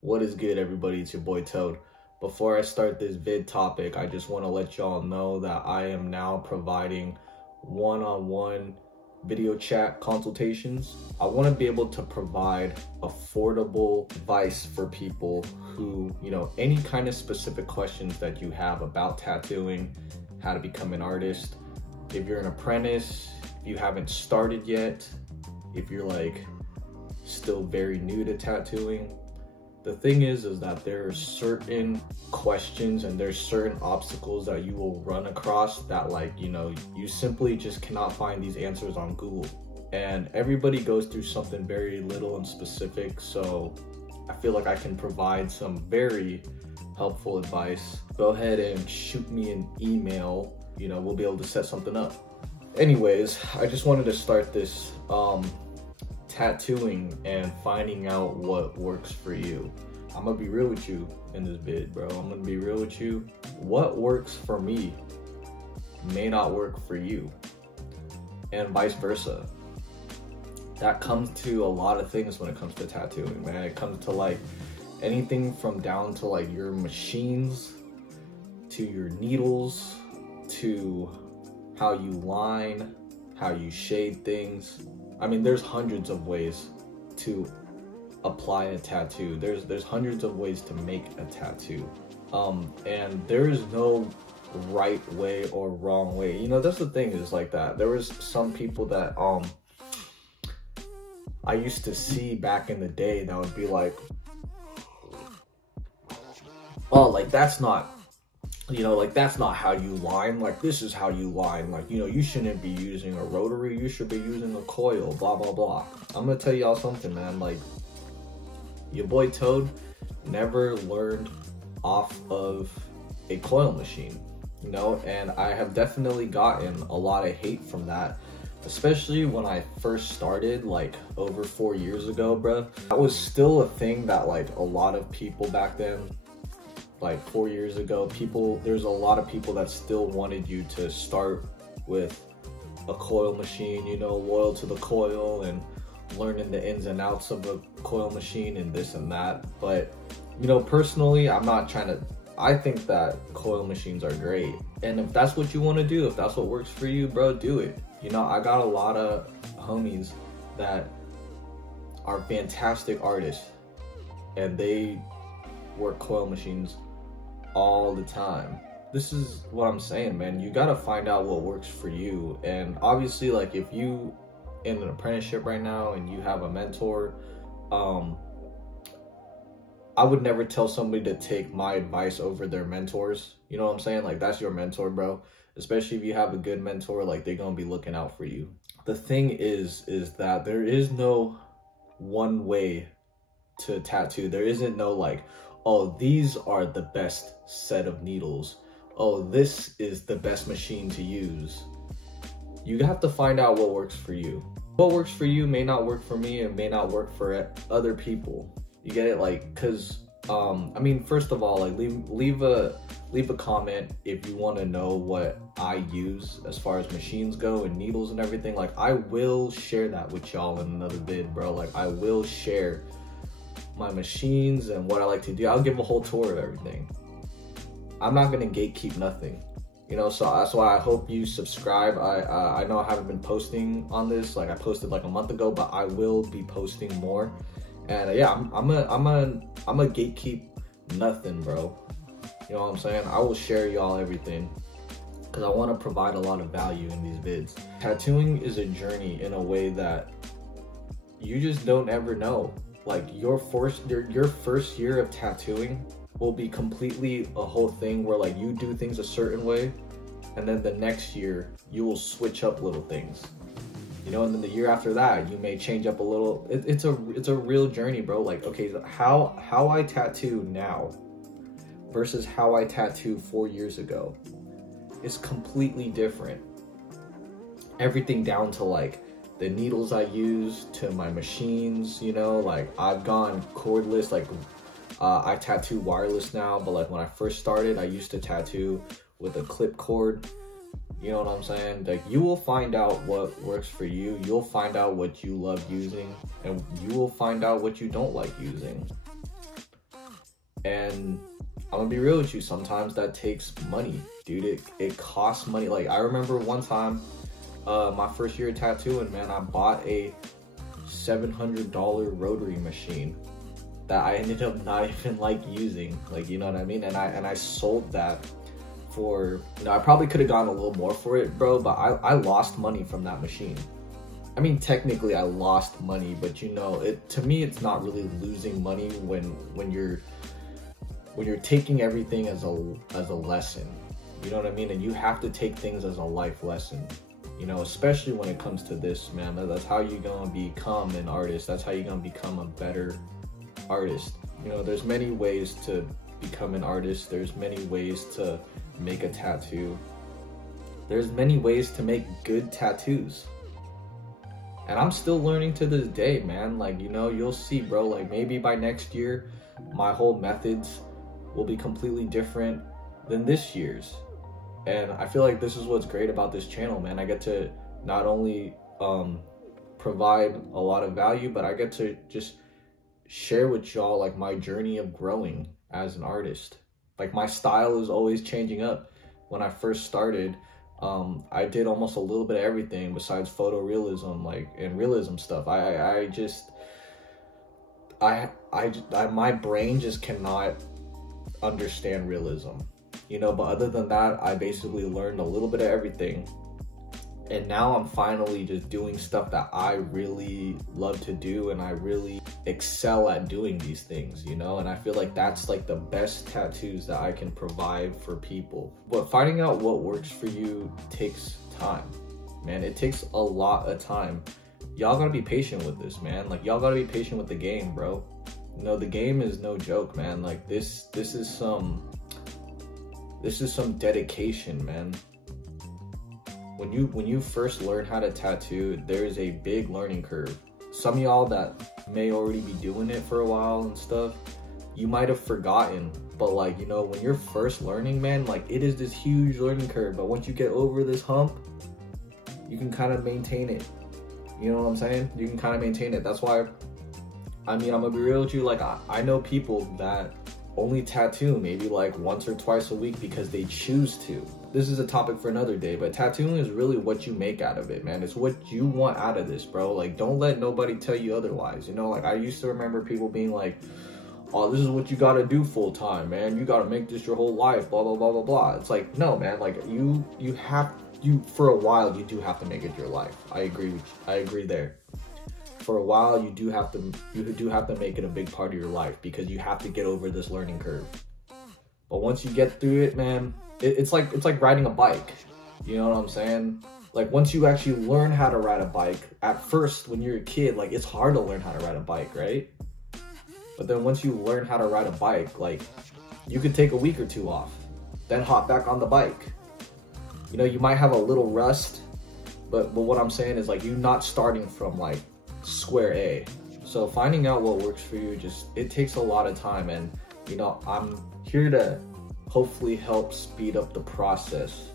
What is good, everybody? It's your boy Toad. Before I start this vid topic, I just want to let y'all know that I am now providing one-on-one video chat consultations. I want to be able to provide affordable advice for people who, any kind of specific questions that you have about tattooing, how to become an artist. If you're an apprentice, if you haven't started yet, if you're like still very new to tattooing. The thing is that there are certain questions and there's certain obstacles that you will run across that you simply just cannot find these answers on Google. And everybody goes through something very little and specific, so I feel like I can provide some very helpful advice. Go ahead and shoot me an email, we'll be able to set something up. Anyways, I just wanted to start this tattooing and finding out what works for you. I'm gonna be real with you in this vid, bro. I'm gonna be real with you. What works for me may not work for you, and vice versa. That comes to a lot of things when it comes to tattooing, man. It comes to anything from down to your machines, to your needles, to how you line, how you shade things. I mean, there's hundreds of ways to apply a tattoo. There's hundreds of ways to make a tattoo. And there is no right way or wrong way. That's the thing is that. There was some people that I used to see back in the day that would be like, oh, that's not, that's not how you line. This is how you line. You shouldn't be using a rotary. You should be using a coil, blah, blah, blah. I'm going to tell y'all something, man. Your boy Toad never learned off of a coil machine, and I have definitely gotten a lot of hate from that, especially when I first started, over 4 years ago, bro. That was still a thing that, a lot of people back then, 4 years ago, there's a lot of people that still wanted you to start with a coil machine, loyal to the coil and learning the ins and outs of a coil machine and this and that. But, personally, I think that coil machines are great. And if that's what you want to do, if that's what works for you, bro, do it. I got a lot of homies that are fantastic artists and they work coil machines all the time. This is what I'm saying, man. You gotta find out what works for you. And obviously, if you in an apprenticeship right now and you have a mentor, I would never tell somebody to take my advice over their mentors. You know what I'm saying? That's your mentor, bro. Especially if you have a good mentor, they're gonna be looking out for you. The thing is that there is no one way to tattoo. There isn't no oh, these are the best set of needles. Oh, this is the best machine to use. You have to find out what works for you. What works for you may not work for me and may not work for other people. You get it? Cause, I mean, first of all, leave a comment if you want to know what I use as far as machines go and needles and everything. I will share that with y'all in another vid, bro. I will share my machines and what I like to do. I'll give a whole tour of everything. I'm not gonna gatekeep nothing, so that's why I hope you subscribe. I know I haven't been posting on this. I posted a month ago, but I will be posting more. And yeah, I'm a gatekeep nothing, bro. You know what I'm saying? I will share y'all everything because I want to provide a lot of value in these vids. Tattooing is a journey in a way that you just don't ever know. Your first year of tattooing will be completely a whole thing where you do things a certain way, and then the next year you will switch up little things, and then the year after that you may change up a little. It's a real journey, bro. Okay, so how I tattoo now versus how I tattoo 4 years ago is completely different. Everything down to the needles I use, to my machines, I've gone cordless, I tattoo wireless now, but when I first started, I used to tattoo with a clip cord. You know what I'm saying? You will find out what works for you. You'll find out what you love using, and you will find out what you don't like using. And I'm gonna be real with you, sometimes that takes money, dude. It costs money. Like, I remember one time, my first year tattooing, man, I bought a $700 rotary machine that I ended up not even like using, like, you know what I mean? And I sold that for, you know, I probably could have gotten a little more for it, bro, but I lost money from that machine. I mean, technically I lost money, but you know, to me it's not really losing money when you're taking everything as a lesson. You know what I mean? And you have to take things as a life lesson. You know, especially when it comes to this, man. That's how you're gonna become an artist. That's how you're gonna become a better artist. You know, there's many ways to become an artist. There's many ways to make a tattoo. There's many ways to make good tattoos. And I'm still learning to this day, man. Like, you know, you'll see, bro, like maybe by next year, my whole methods will be completely different than this year's. And I feel like this is what's great about this channel, man. I get to not only provide a lot of value, but I get to just share with y'all like my journey of growing as an artist. Like, my style is always changing up. When I first started, I did almost a little bit of everything besides photorealism, like, and realism stuff. My brain just cannot understand realism, you know. But other than that, I basically learned a little bit of everything, and now I'm finally just doing stuff that I really love to do, and I really excel at doing these things, you know. And I feel like that's like the best tattoos that I can provide for people. But finding out what works for you takes time, man. It takes a lot of time. Y'all gotta be patient with this, man. Like, y'all gotta be patient with the game, bro. You know, the game is no joke, man. Like, this is some dedication, man. When you first learn how to tattoo, there is a big learning curve. Some of y'all that may already be doing it for a while and stuff, you might have forgotten. But like, you know, when you're first learning, man, like, it is this huge learning curve. But once you get over this hump, you can kind of maintain it. You know what I'm saying? You can kind of maintain it. That's why, I mean, I'm gonna be real with you. Like, I know people that only tattoo maybe like once or twice a week because they choose to. This is a topic for another day, but tattooing is really what you make out of it, man. It's what you want out of this, bro. Like, don't let nobody tell you otherwise. You know, like, I used to remember people being like, oh, this is what you gotta do full time, man. You gotta make this your whole life, blah, blah, blah, blah, blah. It's like, no, man, like, you for a while, you do have to make it your life. I agree with you. I agree there. For a while, you do have to make it a big part of your life because you have to get over this learning curve. But once you get through it, man, it's like riding a bike. You know what I'm saying? Like, once you actually learn how to ride a bike, at first when you're a kid, like, it's hard to learn how to ride a bike, right? But then once you learn how to ride a bike, like, you could take a week or two off, then hop back on the bike. You know, you might have a little rust, but what I'm saying is, like, you're not starting from like square A. So finding out what works for you, it takes a lot of time. And, you know, I'm here to hopefully help speed up the process